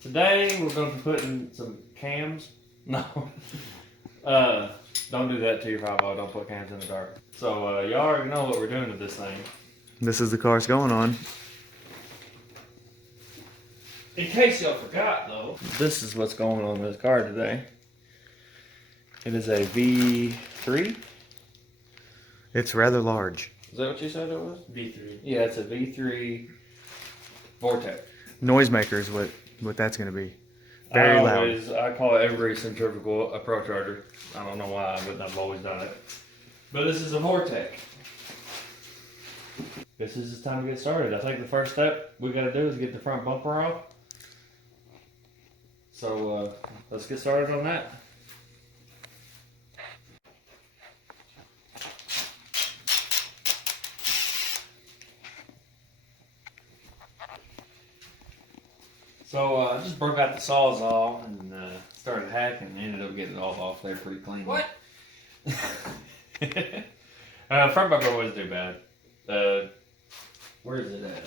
Today we're going to be putting some cams. No. Don't do that to your 5.0. Don't put cams in the dark. So y'all already know what we're doing with this thing. This is the car it's going on. In case y'all forgot though, this is what's going on in this car today. It is a V3. It's rather large. Is that what you said it was? V3. Yeah, it's a V3 vortech. Noisemaker is what that's going to be. Very loud. I call every centrifugal a procharger. I don't know why, but I've always done it. But this is a vortech. This is time to get started. I think the first step we got to do is get the front bumper off. So let's get started on that. So I just broke out the Sawzall and started hacking and ended up getting it all off there pretty clean. What? Front bumper wasn't too bad. Where is it at?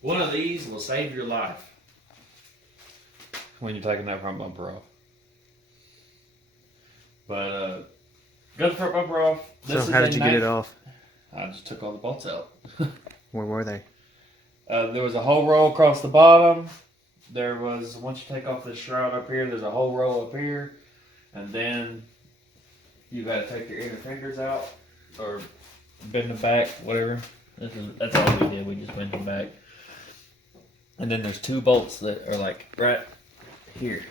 One of these will save your life when you're taking that front bumper off. But got the front bumper off. So how did you get it off? I just took all the bolts out. Where were they? There was a whole row across the bottom. There was, once you take off this shroud up here, there's a whole row up here. And then you got to take your inner fingers out or bend them back, whatever. That's all we did. We just bent them back. And then there's two bolts that are like right here.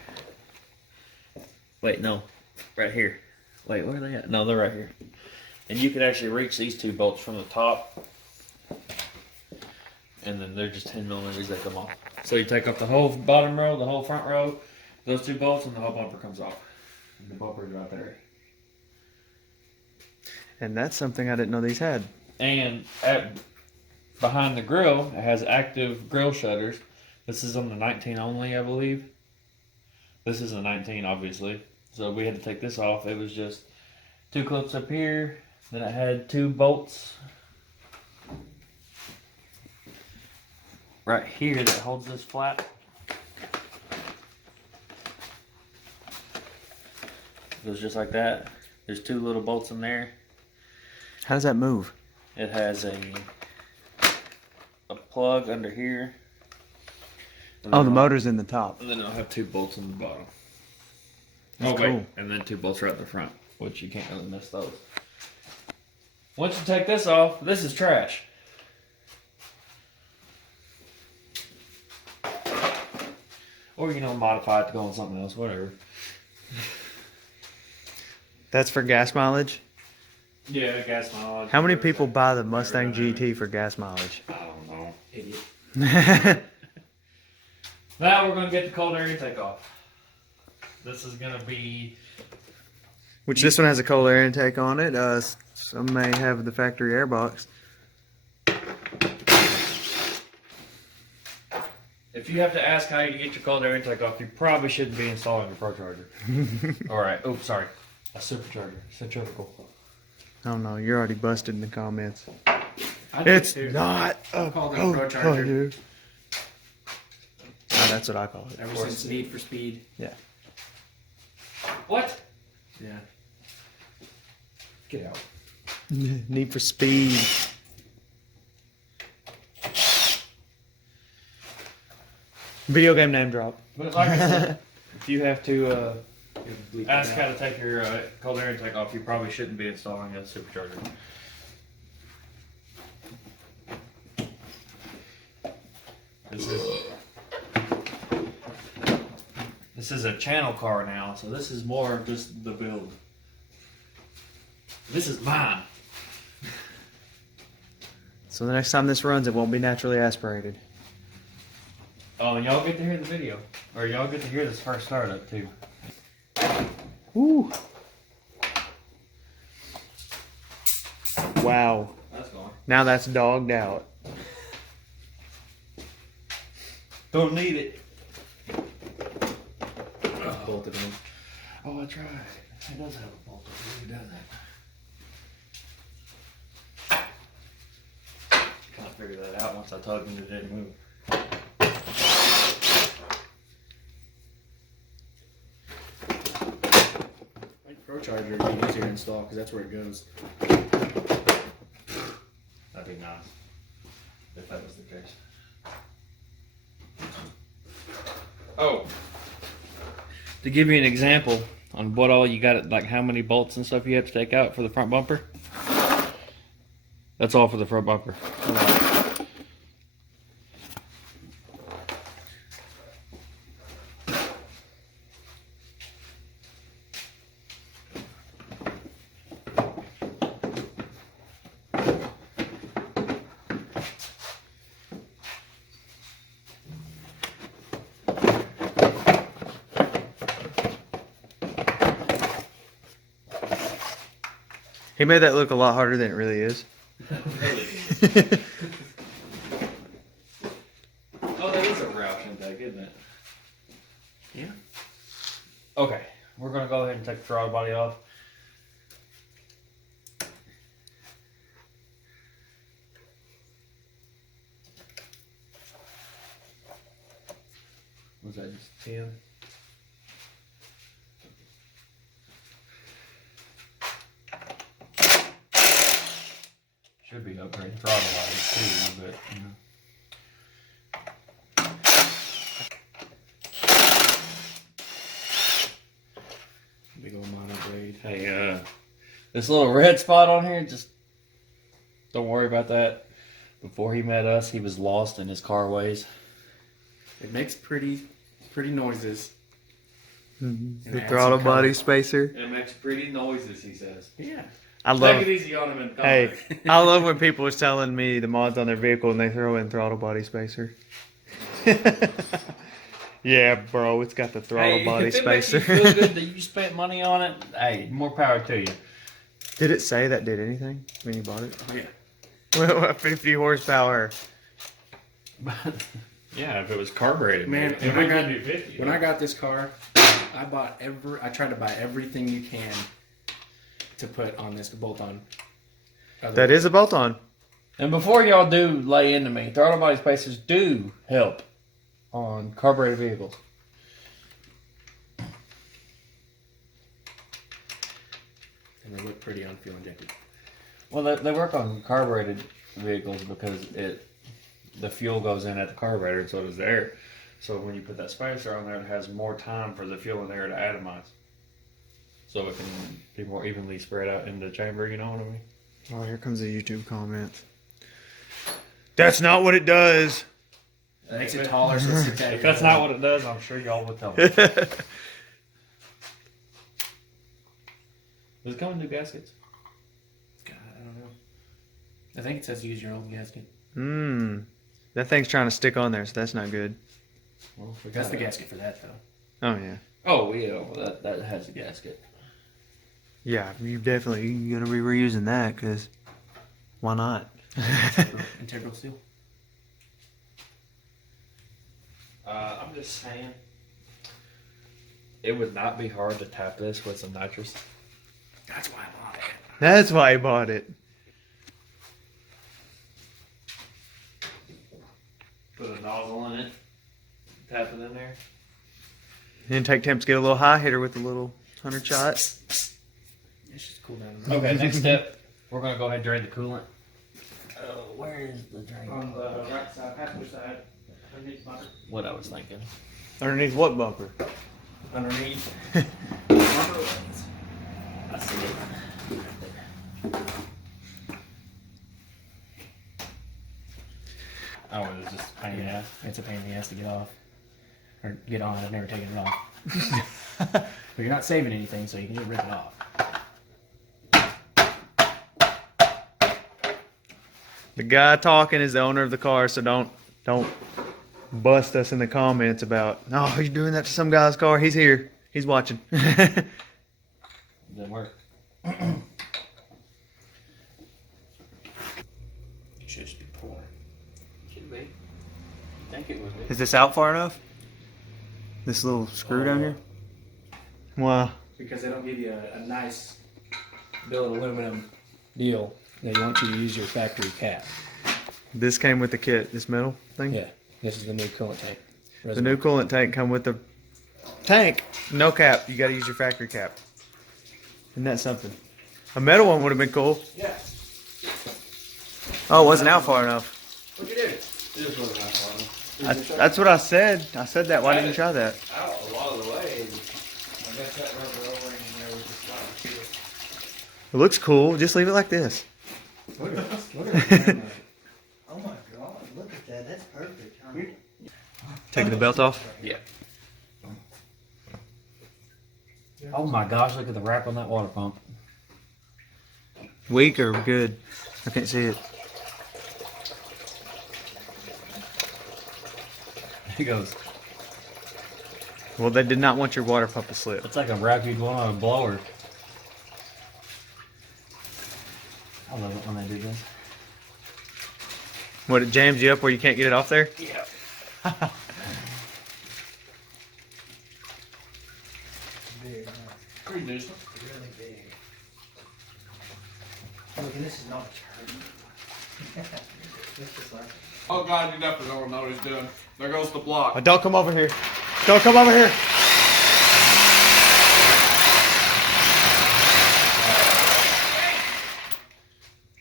Wait, no. Right here. Wait, where are they at? No, they're right here. And you can actually reach these two bolts from the top. And then they're just 10 millimeters that come off. So you take off the whole bottom row, the whole front row, those two bolts, and the whole bumper comes off. And the bumper's right there. And that's something I didn't know these had. And behind the grill, it has active grill shutters. This is on the 19 only, I believe. This is a 19, obviously. So we had to take this off. It was just two clips up here. Then it had two bolts right here that holds this flat. It goes just like that. There's two little bolts in there. How does that move? It has a plug under here. Oh, the motor's in the top. And then it'll have two bolts in the bottom. That's oh wait, cool. and then two bolts right at the front, which you can't really miss those. Once you take this off, this is trash. Or, modify it to go on something else, whatever. That's for gas mileage? Yeah, gas mileage. How many people buy the Mustang GT for gas mileage? I don't know. Idiot. Now we're going to get the cold air intake off. This is going to be... Which this one has a cold air intake on it. Some may have the factory air box. If you have to ask how you get your cold air intake off, you probably shouldn't be installing a procharger. Alright, oh, sorry. A supercharger. Centrifugal. Oh no, you're already busted in the comments. I did It's too. not a Called it a procharger. procharger. Oh, that's what I call it. Ever since Need for Speed. Yeah. What? Yeah. Get out. Need for Speed. Video game name drop. But like I said, if you have to ask how to take your cold air intake off, you probably shouldn't be installing a supercharger. This is a channel car now, so this is more of just the build. This is mine. So the next time this runs, it won't be naturally aspirated. Oh, and y'all get to hear the video. Or y'all get to hear this first startup, too. Woo! Wow. That's going. Now that's dogged out. Don't need it. Bolted in. Oh, that's right. It does have a bolt over here, doesn't it? Kind of figured that out once I told him it didn't move. procharger would be easier to install because that's where it goes. That'd be nice if that was the case. Oh, to give you an example on what all you got, like how many bolts and stuff you have to take out for the front bumper. That's all for the front bumper. He made that look a lot harder than it really is. Really? Oh, that is a Roush intake, isn't it? Yeah. Okay, we're gonna go ahead and take the throttle body off. Was that just 10? Should be upgrading throttle bodies too, but you know. Big old mono blade. Hey, this little red spot on here, just don't worry about that. Before he met us, he was lost in his car ways. It makes pretty noises. The throttle body spacer. It makes pretty noises, he says. Yeah. I love. Take it easy on him and Hey, I love when people are telling me the mods on their vehicle and they throw in throttle body spacer. Yeah, bro, it's got the throttle body if it makes makes you spacer. feel good that you spent money on it, hey, more power to you. Did it say that did anything when you bought it? Oh, yeah. Well, 50 horsepower. Yeah, if it was carbureted, Man, maybe. when I got- do 50. When I got this car, I tried to buy everything you can to put on this bolt on. That is a bolt on. And before y'all do lay into me, throttle body spacers do help on carbureted vehicles. And they look pretty on fuel injected. Well, they work on carbureted vehicles because the fuel goes in at the carburetor and so does the air. So when you put that spacer on there, it has more time for the fuel and air to atomize. So it can be more evenly spread out in the chamber, you know what I mean? Oh, here comes a YouTube comment. That's not what it does. It makes it taller so it's If that's not what it does, I'm sure y'all would tell me. Does it come in new gaskets? God, I don't know. I think it says use your old gasket. That thing's trying to stick on there, so that's not good. Well, That's the gasket for that, though. Oh, yeah. Oh, yeah, well, that has a gasket. Yeah, you definitely going to be reusing that, because why not? Integral steel. I'm just saying, it would not be hard to tap this with some nitrous. That's why I bought it. That's why I bought it. Put a nozzle in it, tap it in there. Intake temps get a little high, hit her with a little 100 shot. It's just cool down. Okay, next step, we're going to go ahead and drain the coolant. Where is the drain? On the right side, passenger side, underneath bumper. What I was thinking. Underneath what bumper? Underneath. I see it. Oh, it's just a pain in the ass. It's a pain in the ass to get off. Or get on, I've never taken it off. But you're not saving anything, so you can just rip it off. The guy talking is the owner of the car, so don't bust us in the comments about, oh, you're doing that to some guy's car. He's here. He's watching. Didn't work. It should just be pouring. Should be. Think it would be. Is this out far enough? This little screw down here? Wow. Because they don't give you a nice billet aluminum deal. They want you to use your factory cap. This came with the kit, this metal thing? Yeah, this is the new coolant tank. The new coolant tank come with the tank. No cap. You got to use your factory cap. Isn't that something? A metal one would have been cool. Yeah. Oh, it wasn't out far enough. Look at it. This wasn't out far enough. That's what I said. I said that. Why didn't you try that? Out a lot of the way. I guess that rubber over in there was just fine. It looks cool. Just leave it like this. Look at this. Look at this. Oh my god, look at that. That's perfect. Huh? Taking the belt off. Yeah. Oh my gosh, look at the wrap on that water pump. Weak or good? I can't see it. It goes. Well, they did not want your water pump to slip. It's like a wrap you'd want on a blower. I love it when they do this. What, it jams you up where you can't get it off there? Yeah. Big, huh? Pretty decent. Really big. Look, and this is not a charger. It's just like Oh God, you definitely don't know what he's doing. There goes the block. Oh, don't come over here. Don't come over here.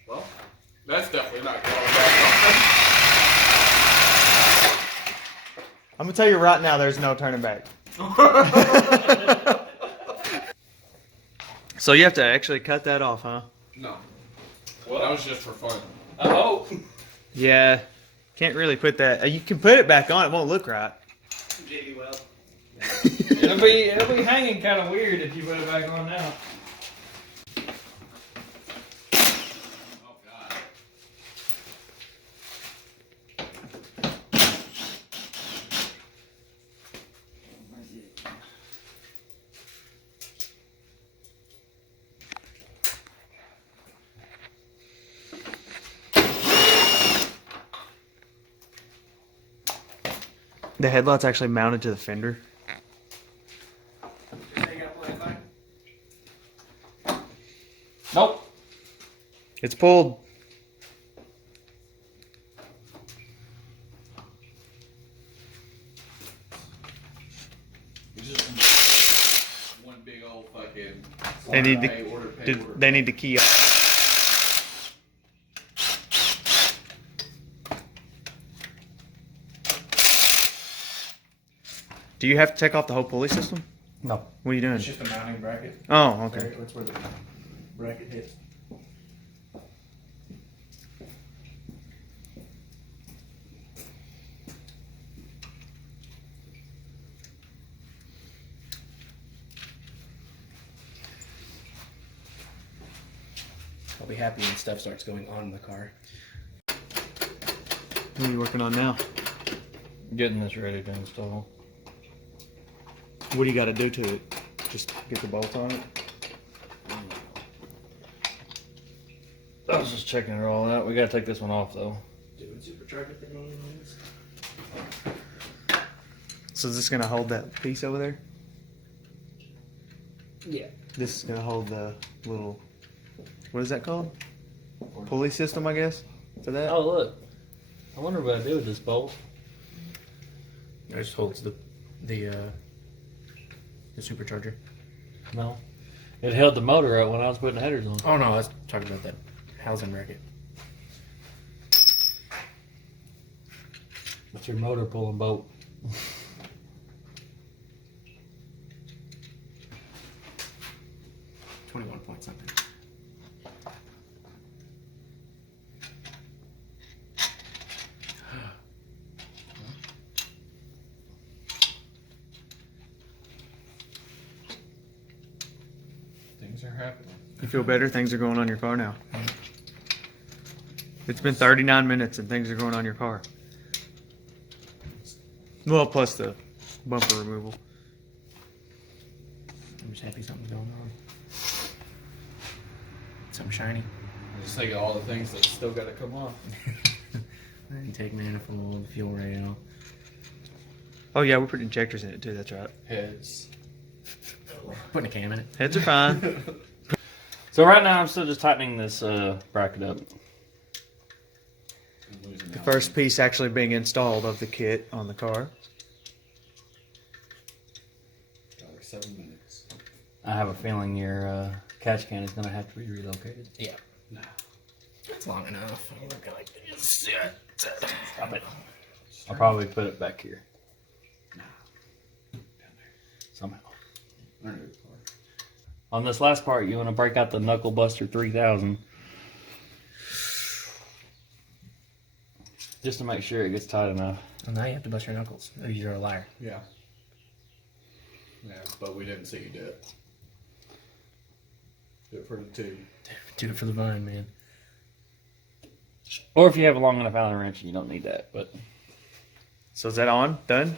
Well, that's definitely not going back. I'm going to tell you right now, there's no turning back. So you have to actually cut that off, huh? No. Well, that was just for fun. Oh. Yeah. Can't really put that. You can put it back on. It won't look right. JD Well. It'll be hanging kind of weird if you put it back on now. Oh God. The headlight's actually mounted to the fender. Nope. It's pulled. It's just one big old fucking. They need Pay, order, pay, to. order. They need to key off. Do you have to take off the whole pulley system? No. What are you doing? It's just a mounting bracket. Oh, okay. That's where the bracket hits. I'll be happy when stuff starts going on in the car. What are you working on now? Getting this ready to install. What do you got to do to it? Just get the bolt on it? I was just checking it all out. We gotta take this one off though. Doing supercharger things. So is this going to hold that piece over there? Yeah. This is going to hold the little, what is that called? Pulley system, I guess, for that? Oh, look. I wonder what I do with this bolt. It just holds the supercharger. No. It held the motor up when I was putting the headers on. Oh no, I was talking about that housing bracket. It's your motor pulling bolt. 21 point something. Things are happening. You feel better? Things are going on your car now. It's been 39 minutes and things are going on your car. Well, plus the bumper removal. I'm just happy something's going on. Something shiny. I just think of all the things that still gotta come off. Intake manifold, fuel rail. Oh yeah, we're putting injectors in it too, that's right. Heads. Putting a cam in it. Heads are fine. So right now I'm still just tightening this bracket up. The first piece actually being installed of the kit on the car. Got like 7 minutes. I have a feeling your catch can is going to have to be relocated. Yeah. No. It's long enough. We're gonna Stop it. I'll probably put it back here. No. Somehow. Under the car. On this last part, you want to break out the Knuckle Buster 3000. Just to make sure it gets tight enough. Well, now you have to bust your knuckles. Oh, you're a liar. Yeah. Yeah, but we didn't see you do it. Do it for the tube. Do it for the vine, man. Or if you have a long enough Allen wrench, you don't need that. But So is that on? Done?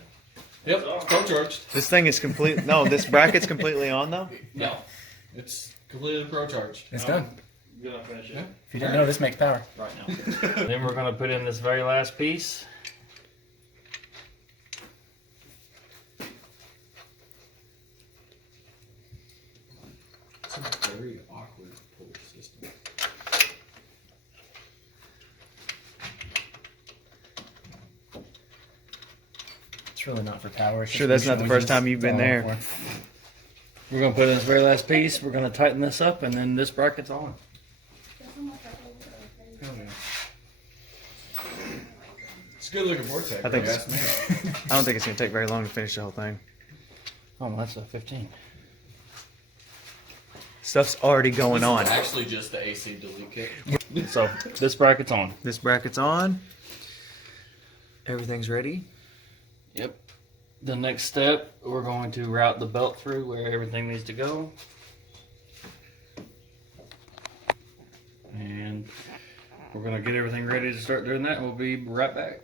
Yep, procharged. This thing is complete. No, this bracket's completely on though. No. It's completely procharged. It's done. I'm gonna finish it Yeah. If you didn't know, this makes power. right now. Then we're gonna put in this very last piece. It's a very awkward pull system. It's really not for power. It's Sure, just that's not the first time you've been That's all there. for. We're gonna put in this very last piece. We're gonna tighten this up, and then this bracket's on. Hell yeah. It's a good looking vortech. I think if you it's- ask me. I don't think it's gonna take very long to finish the whole thing. Oh, well, that's a 15. Stuff's already going on. This is actually just the AC delete kit. So this bracket's on. This bracket's on. Everything's ready. Yep. The next step, we're going to route the belt through where everything needs to go. And we're going to get everything ready to start doing that. We'll be right back.